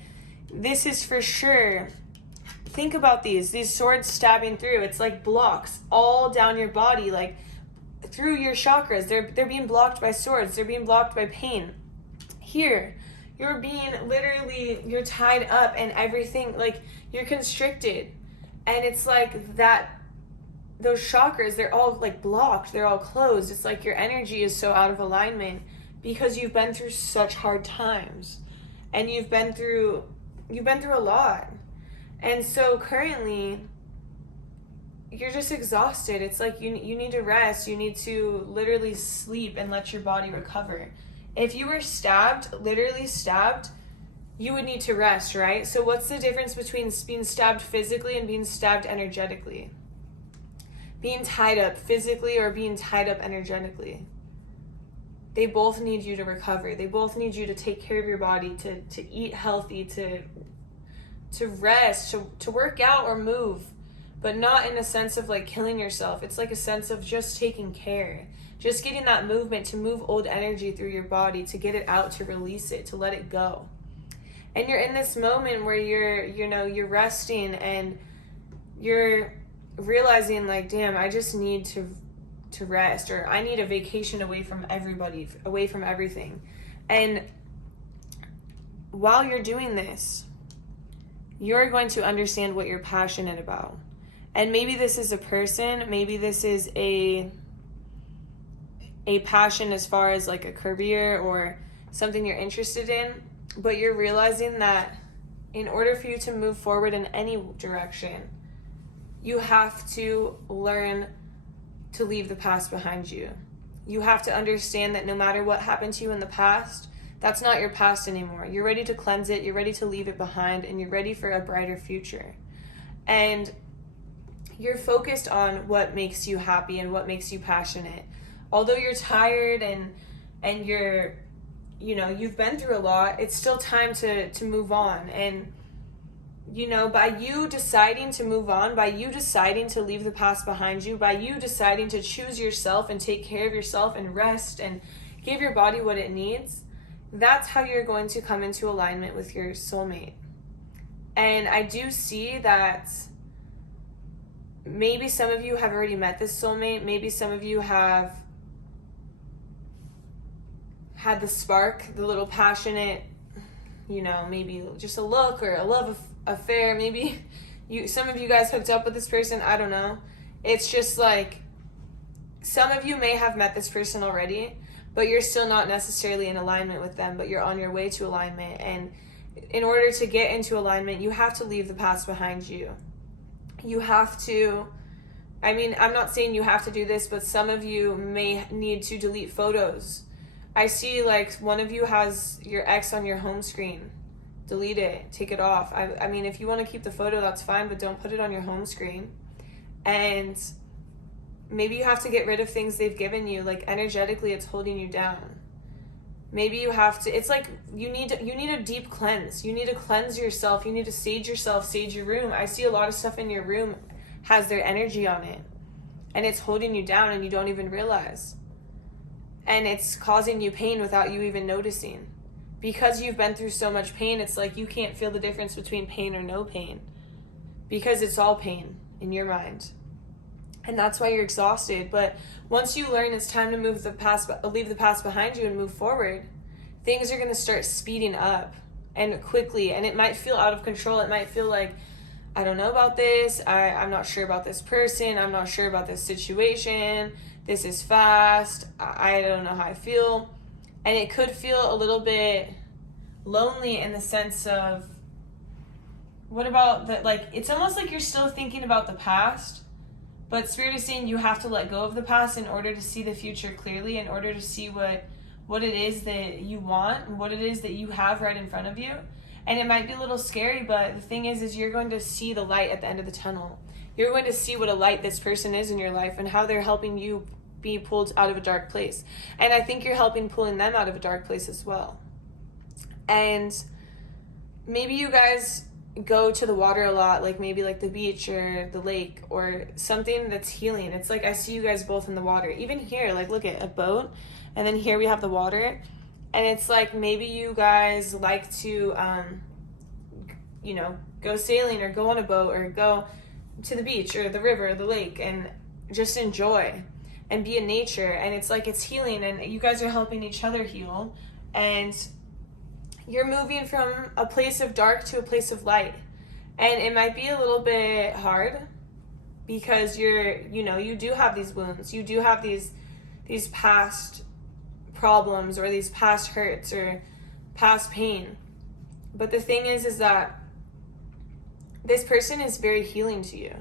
this is for sure. Think about these swords stabbing through. It's like blocks all down your body, like through your chakras. They're being blocked by swords. They're being blocked by pain. Here, you're being literally, you're tied up and everything, like you're constricted. And it's like that, those chakras, they're all like blocked. They're all closed. It's like your energy is so out of alignment because you've been through such hard times, and you've been through a lot. And so currently you're just exhausted. It's like you need to rest. You need to literally sleep and let your body recover. If you were stabbed, literally stabbed, you would need to rest, right? So what's the difference between being stabbed physically and being stabbed energetically? Being tied up physically or being tied up energetically. They both need you to recover. They both need you to take care of your body, to eat healthy, to rest, to work out or move, but not in a sense of like killing yourself. It's like a sense of just taking care, just getting that movement to move old energy through your body, to get it out, to release it, to let it go. And you're in this moment where you're resting, and you're realizing like, damn, I just need to rest, or I need a vacation away from everybody, away from everything. And while you're doing this, you're going to understand what you're passionate about. And maybe this is a person, maybe this is a passion as far as like a career or something you're interested in, but you're realizing that in order for you to move forward in any direction, you have to learn to leave the past behind you. You have to understand that no matter what happened to you in the past, that's not your past anymore. You're ready to cleanse it, you're ready to leave it behind, and you're ready for a brighter future. And you're focused on what makes you happy and what makes you passionate. Although you're tired and you're, you've been through a lot, it's still time to move on. And by you deciding to move on, by you deciding to leave the past behind you, by you deciding to choose yourself and take care of yourself and rest and give your body what it needs, that's how you're going to come into alignment with your soulmate. And I do see that maybe some of you have already met this soulmate. Maybe some of you have had the spark, the little passionate, maybe just a look or a love affair. Maybe some of you guys hooked up with this person. I don't know. It's just like, some of you may have met this person already, but you're still not necessarily in alignment with them, but you're on your way to alignment. And in order to get into alignment, you have to leave the past behind you. You have to, I'm not saying you have to do this, but some of you may need to delete photos. I see like one of you has your ex on your home screen. Delete it, take it off. If you want to keep the photo, that's fine, but don't put it on your home screen. And maybe you have to get rid of things they've given you, like energetically it's holding you down. Maybe you have to, it's like you need a deep cleanse. You need to cleanse yourself. You need to sage yourself, sage your room. I see a lot of stuff in your room has their energy on it, and it's holding you down and you don't even realize. And it's causing you pain without you even noticing. Because you've been through so much pain, it's like you can't feel the difference between pain or no pain, because it's all pain in your mind. And that's why you're exhausted. But once you learn it's time to leave the past behind you and move forward, things are going to start speeding up and quickly. And it might feel out of control. It might feel like, I don't know about this. I'm not sure about this person. I'm not sure about this situation. This is fast. I don't know how I feel. And it could feel a little bit lonely in the sense of, what about that? Like, it's almost like you're still thinking about the past, but Spirit is saying you have to let go of the past in order to see the future clearly, in order to see what it is that you want, and what it is that you have right in front of you. And it might be a little scary, but the thing is you're going to see the light at the end of the tunnel. You're going to see what a light this person is in your life and how they're helping you be pulled out of a dark place. And I think you're helping pulling them out of a dark place as well. And maybe you guys go to the water a lot, like maybe like the beach or the lake or something that's healing. It's like I see you guys both in the water. Even here, like look at a boat, and then here we have the water, and it's like maybe you guys like to you know, go sailing or go on a boat or go to the beach or the river or the lake and just enjoy and be in nature. And it's like it's healing, and you guys are helping each other heal, and you're moving from a place of dark to a place of light. And it might be a little bit hard because you do have these wounds, you do have these past problems or these past hurts or past pain. But the thing is that this person is very healing to you.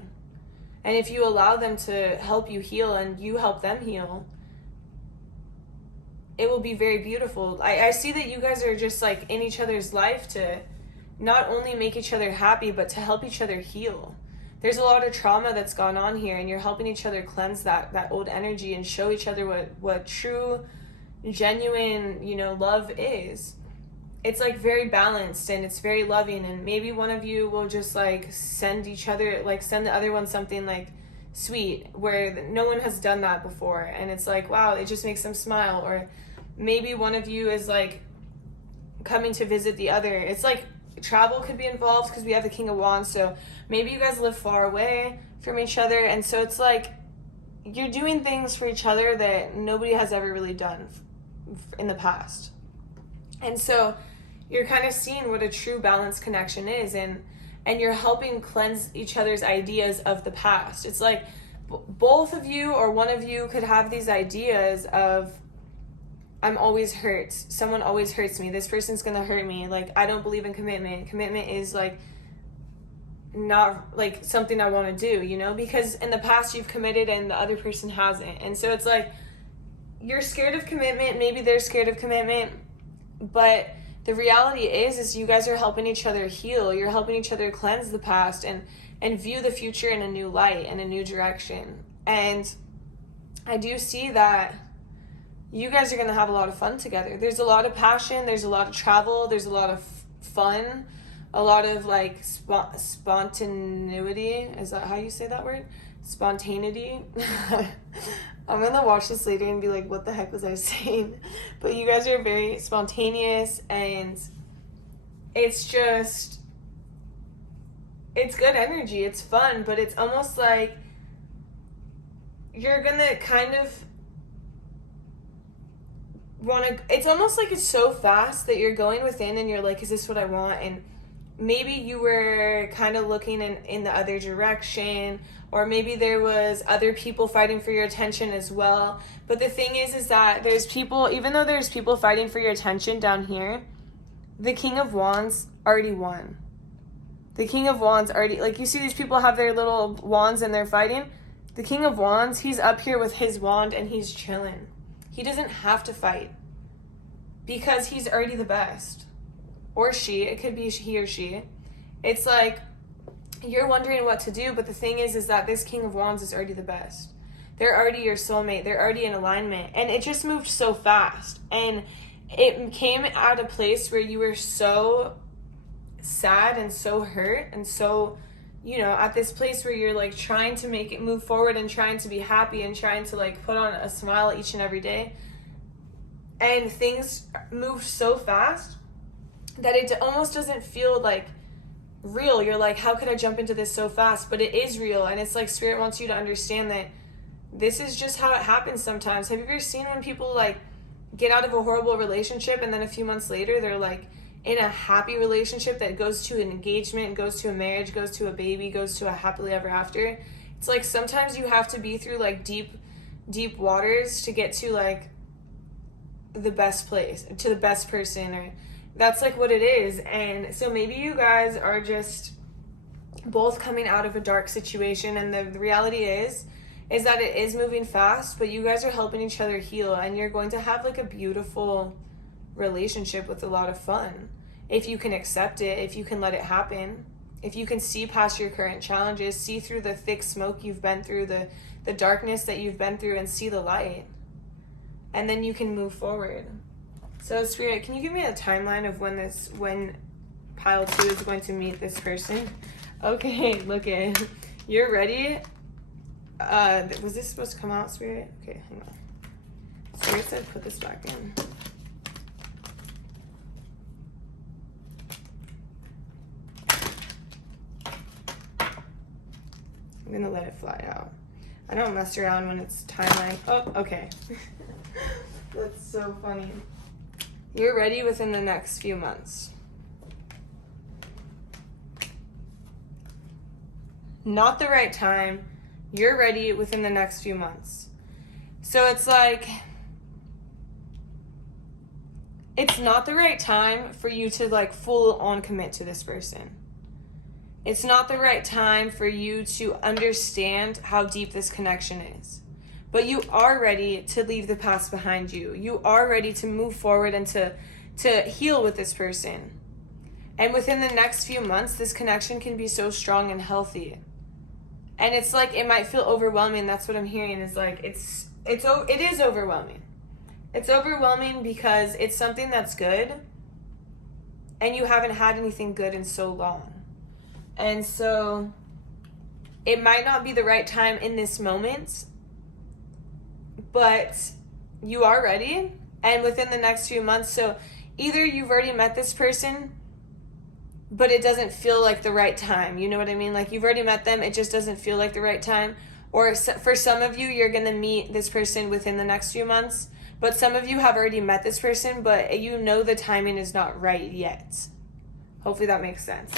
And if you allow them to help you heal and you help them heal, it will be very beautiful. I see that you guys are just like in each other's life to not only make each other happy, but to help each other heal. There's a lot of trauma that's gone on here, and you're helping each other cleanse that old energy and show each other what true, genuine, love is. It's like very balanced and it's very loving, and maybe one of you will just like send the other one something like sweet where no one has done that before, and it's like, wow, it just makes them smile. Or maybe one of you is like coming to visit the other. It's like travel could be involved because we have the King of Wands, so maybe you guys live far away from each other, and so it's like you're doing things for each other that nobody has ever really done in the past. And so you're kind of seeing what a true balanced connection is, and you're helping cleanse each other's ideas of the past. It's like both of you or one of you could have these ideas of, I'm always hurt. Someone always hurts me. This person's going to hurt me. Like, I don't believe in commitment. Commitment is like not like something I want to do, because in the past you've committed and the other person hasn't. And so it's like you're scared of commitment. Maybe they're scared of commitment, but the reality is you guys are helping each other heal. You're helping each other cleanse the past and view the future in a new light and a new direction. And I do see that you guys are going to have a lot of fun together. There's a lot of passion. There's a lot of travel. There's a lot of fun. A lot of like spontaneity. Is that how you say that word? Spontaneity. I'm going to watch this later and be like, what the heck was I saying? But you guys are very spontaneous, and it's just, it's good energy. It's fun, but it's almost like you're going to kind of it's almost like it's so fast that you're going within and you're like, is this what I want? And maybe you were kind of looking in the other direction, or maybe there was other people fighting for your attention as well. But the thing is that there's people, even though there's people fighting for your attention down here, the King of Wands already won. The King of Wands already, like you see these people have their little wands and they're fighting. The King of Wands, he's up here with his wand and he's chilling. He doesn't have to fight because he's already the best. Or she, it could be he or she. It's like you're wondering what to do, but the thing is that this King of Wands is already the best. They're already your soulmate. They're already in alignment. And it just moved so fast. And it came at a place where you were so sad and so hurt and so, at this place where you're like trying to make it move forward and trying to be happy and trying to like put on a smile each and every day. And things moved so fast that it almost doesn't feel like real. You're like, how could I jump into this so fast? But it is real, and it's like Spirit wants you to understand that this is just how it happens sometimes. Have you ever seen when people like get out of a horrible relationship and then a few months later they're like in a happy relationship that goes to an engagement, goes to a marriage, goes to a baby, goes to a happily ever after? It's like sometimes you have to be through like deep waters to get to like the best place, to the best person, or that's like what it is. And so maybe you guys are just both coming out of a dark situation, and the reality is that it is moving fast, but you guys are helping each other heal, and you're going to have like a beautiful relationship with a lot of fun if you can accept it, if you can let it happen, if you can see past your current challenges, see through the thick smoke you've been through, the darkness that you've been through, and see the light, and then you can move forward. So Spirit, can you give me a timeline of when pile 2 is going to meet this person. Okay, look at, you're ready. Was this supposed to come out, Spirit? Okay, hang on. Spirit said put this back in. I'm gonna let it fly out. I don't mess around when it's timeline. Oh, okay. That's so funny. You're ready within the next few months. Not the right time. You're ready within the next few months. So it's like, it's not the right time for you to like full on commit to this person. It's not the right time for you to understand how deep this connection is. But you are ready to leave the past behind you. You are ready to move forward and to heal with this person. And within the next few months, this connection can be so strong and healthy. And it's like, it might feel overwhelming. That's what I'm hearing, is like, it is overwhelming. It's overwhelming because it's something that's good and you haven't had anything good in so long. And so it might not be the right time in this moment, but you are ready. And within the next few months, so either you've already met this person, but it doesn't feel like the right time. You know what I mean? Like, you've already met them, it just doesn't feel like the right time. Or for some of you, you're going to meet this person within the next few months, but some of you have already met this person, but you know the timing is not right yet. Hopefully that makes sense.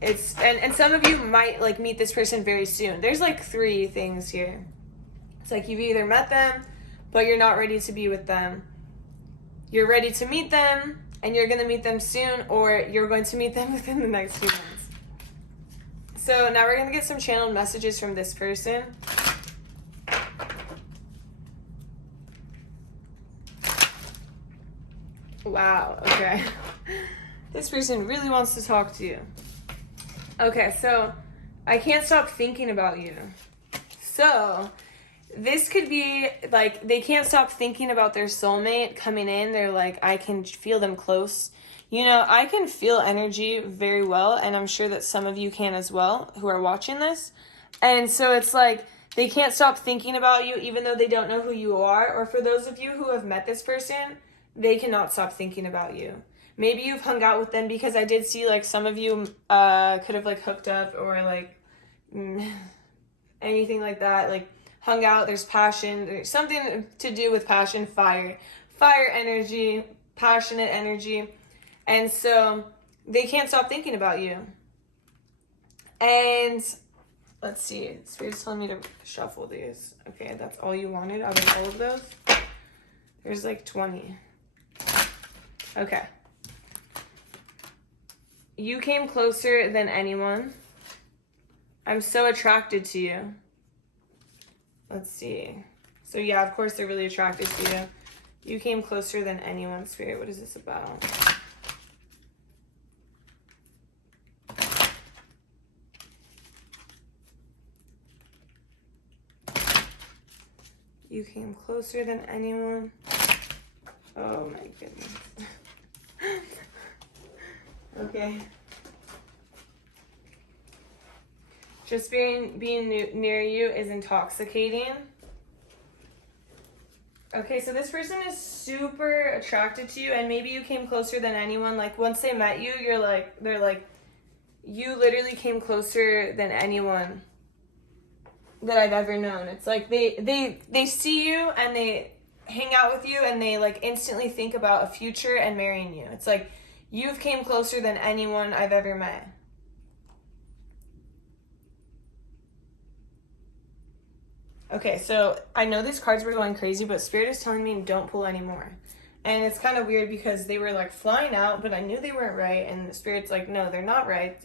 And some of you might like meet this person very soon. There's like 3 things here. It's like you've either met them, but you're not ready to be with them. You're ready to meet them, and you're going to meet them soon, or you're going to meet them within the next few months. So now we're going to get some channeled messages from this person. Wow, okay. This person really wants to talk to you. Okay, so I can't stop thinking about you. So this could be like, they can't stop thinking about their soulmate coming in. They're like, I can feel them close. You know, I can feel energy very well, and I'm sure that some of you can as well who are watching this. And so it's like, they can't stop thinking about you even though they don't know who you are. Or for those of you who have met this person, they cannot stop thinking about you. Maybe you've hung out with them, because I did see like some of you could have like hooked up or like anything like that, like hung out. There's passion, there's something to do with passion, fire energy, passionate energy. And so they can't stop thinking about you. And let's see, Spirit's telling me to shuffle these. Okay, that's all you wanted out of all of those? There's like 20. Okay. You came closer than anyone. I'm so attracted to you. Let's see. So yeah, of course they're really attracted to you. You came closer than anyone, Spirit. What is this about? You came closer than anyone. Oh my goodness. Okay. Just being near you is intoxicating. Okay, so this person is super attracted to you, and maybe you came closer than anyone. Like, once they met you, they're like, you literally came closer than anyone that I've ever known. It's like they see you and they hang out with you and they like instantly think about a future and marrying you. It's like, you've came closer than anyone I've ever met. Okay, so I know these cards were going crazy, but Spirit is telling me don't pull anymore. And it's kind of weird because they were like flying out, but I knew they weren't right. And the Spirit's like, no, they're not right.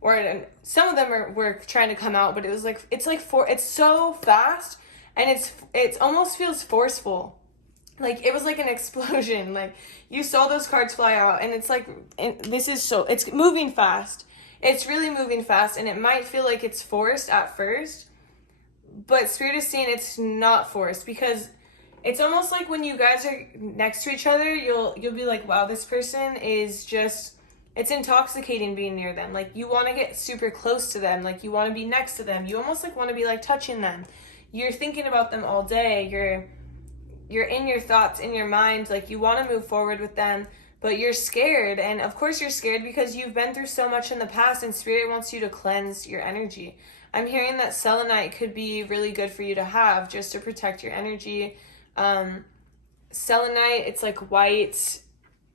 Or some of them were trying to come out, but it was like, it's so fast and it almost feels forceful. Like, it was like an explosion. Like, you saw those cards fly out, and it's like, it's moving fast. It's really moving fast, and it might feel like it's forced at first, but Spirit is saying it's not forced, because it's almost like when you guys are next to each other, you'll be like, wow, this person is just It's intoxicating being near them. Like, you want to get super close to them. Like, you want to be next to them. You almost like want to be like touching them. You're thinking about them all day. You're in your thoughts, in your mind. Like, you want to move forward with them, but you're scared. And of course you're scared because you've been through so much in the past, and Spirit wants you to cleanse your energy. I'm hearing that selenite could be really good for you to have just to protect your energy. Selenite, it's like white.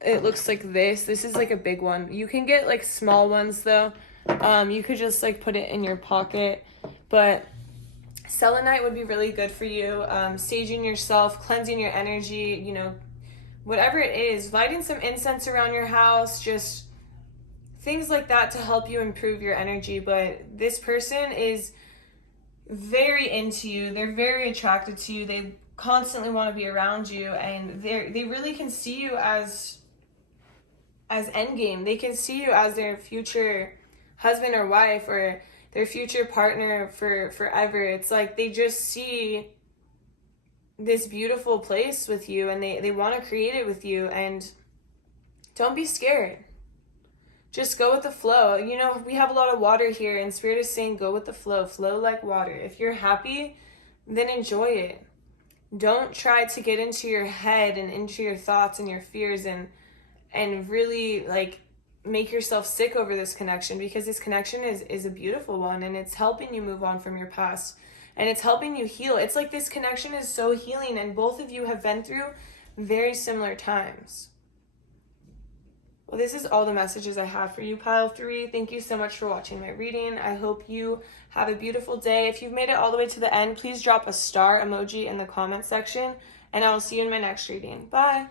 It looks like this. This is like a big one. You can get like small ones though. You could just like put it in your pocket. But selenite would be really good for you. Staging yourself, cleansing your energy, you know, whatever it is. Lighting some incense around your house, just things like that to help you improve your energy. But this person is very into you. They're very attracted to you. They constantly want to be around you, and they really can see you as endgame. They can see you as their future husband or wife, or their future partner for forever. It's like they just see this beautiful place with you, and they want to create it with you. And don't be scared. Just go with the flow. You know, we have a lot of water here, and Spirit is saying go with the flow. Flow like water. If you're happy, then enjoy it. Don't try to get into your head and into your thoughts and your fears and really like make yourself sick over this connection, because this connection is a beautiful one, and it's helping you move on from your past, and it's helping you heal. It's like this connection is so healing, and both of you have been through very similar times. Well, this is all the messages I have for you, Pile 3. Thank you so much for watching my reading. I hope you have a beautiful day. If you've made it all the way to the end, please drop a star emoji in the comment section, and I will see you in my next reading. Bye.